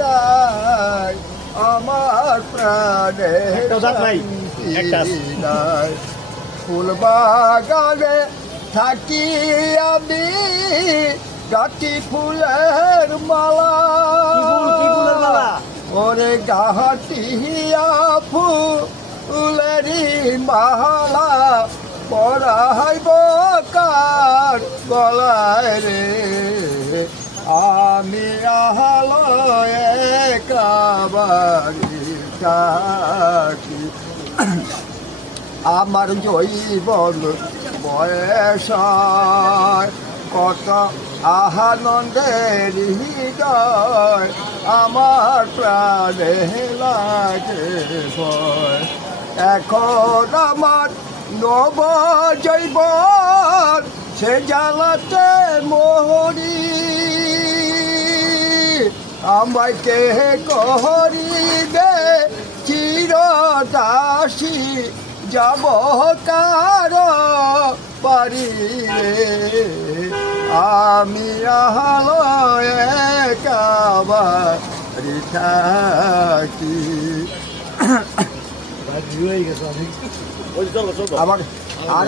নাই আমার প্রাণে নাই ফুল বাগানে থাকি আমি গাটি ফুলের মালা ওরে গাহাটিয়া ফুলেরই মালা পরাইব কার গলায় রে আমি আহালয় কাবারি থাকি আমার জৈবন বয়স কত আনন্দের হৃদয় আমার প্রাণে লাগে ভয় এখন আমার নব জৈবন সে জ্বালাতে মোহরি আমায় কে করিবে চিরদাসী যাব কার পারি আমি আহালয় কাবারি থাকি আমার